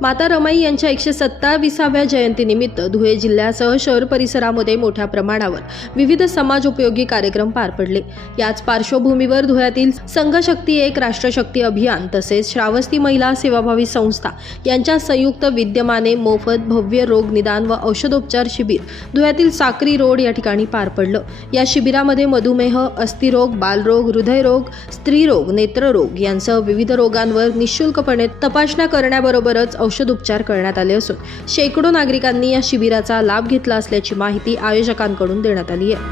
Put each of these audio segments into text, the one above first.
माता रमाई यांच्या एकशे सत्ताविसाव्या जयंतीनिमित्त धुळे जिल्ह्यासह शहर परिसरामध्ये मोठ्या प्रमाणावर विविध समाज उपयोगी कार्यक्रम पार पडले. याच पार्श्वभूमीवर धुळ्यातील संघशक्ती एक राष्ट्रशक्ती अभियान तसेच श्रावस्ती महिला सेवाभावी संस्था यांच्या संयुक्त विद्यमाने मोफत भव्य रोग निदान व औषधोपचार शिबिर धुळ्यातील साक्री रोड या ठिकाणी पार पडलं. या शिबिरामध्ये मधुमेह अस्थिरोग बालरोग हृदयरोग स्त्रीरोग नेत्ररोग यांसह विविध रोगांवर निशुल्कपणे तपासण्या करण्याबरोबरच औषधोपचार करण्यात आले असून शेकडो नागरिकांनी या शिबिराचा लाभ घेतला असल्याची माहिती आयोजकांकडून देण्यात आली आहे.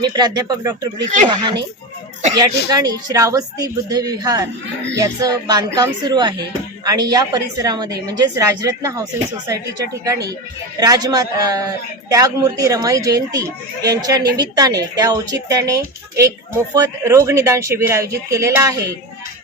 मी प्राध्यापक डॉक्टर प्रीती महाने. या ठिकाणी श्रावस्ती बुद्धविहार याचं बांधकाम सुरू आहे. आणि या परिसरामध्ये म्हणजेच राजरत्न हाऊसिंग सोसायटीच्या ठिकाणी राजमा त्यागमूर्ती रमाई जयंती यांच्या निमित्ताने त्या औचित्याने एक मोफत रोगनिदान शिबिर आयोजित केलेलं आहे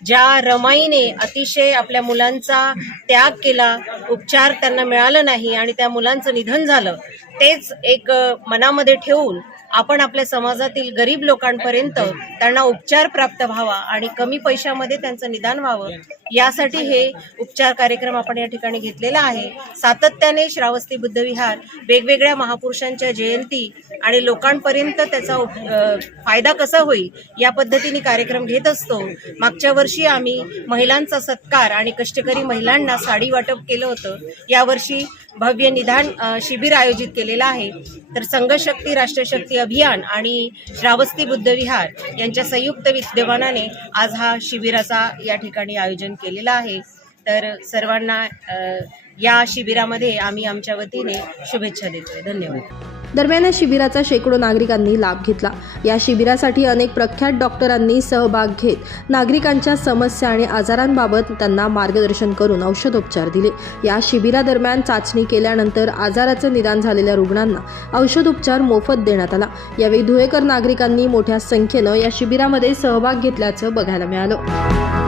ज्या रमाईने अतिशय आपल्या मुलांचा त्याग केला उपचार त्यांना मिळालं नाही आणि त्या मुलांचं निधन झालं तेच एक मनामध्ये ठेवून आपण आपल्या समाजातील गरीब लोकांपर्यंत त्यांना उपचार प्राप्त व्हावा आणि कमी पैशामध्ये त्यांचं निदान व्हावं यासाठी हे उपचार कार्यक्रम आपण या ठिकाणी घेतलेला आहे. सातत्याने श्रावस्ती बुद्धविहार वेगवेगळ्या महापुरुषांच्या जयंती आणि लोकांपर्यंत त्याचा उप- फायदा कसा होईल या पद्धतीने कार्यक्रम घेत असतो. मागच्या वर्षी आम्ही महिलांचा सत्कार आणि कष्टकरी महिलांना साडी वाटप केलं होतं. यावर्षी भव्य निदान शिबिर आयोजित केलेलं आहे. तर संघशक्ती राष्ट्रशक्ती अभियान आणि श्रावस्ती बुद्धविहार यांच्या संयुक्त विद्यमानाने आज हा शिबिराचा या ठिकाणी आयोजन केलेला आहे. तर सर्वांना या शिबिरामध्ये आम्ही आमच्या वतीने शुभेच्छा देतोय. धन्यवाद. दरम्यान या शिबिराचा शेकडो नागरिकांनी लाभ घेतला. या शिबिरासाठी अनेक प्रख्यात डॉक्टरांनी सहभाग घेत नागरिकांच्या समस्या आणि आजारांबाबत त्यांना मार्गदर्शन करून औषधोपचार दिले. या शिबिरादरम्यान चाचणी केल्यानंतर आजाराचं निदान झालेल्या रुग्णांना औषधोपचार मोफत देण्यात आला. यावेळी धुळेकर नागरिकांनी मोठ्या संख्येनं या शिबिरामध्ये सहभाग घेतल्याचं बघायला मिळालं.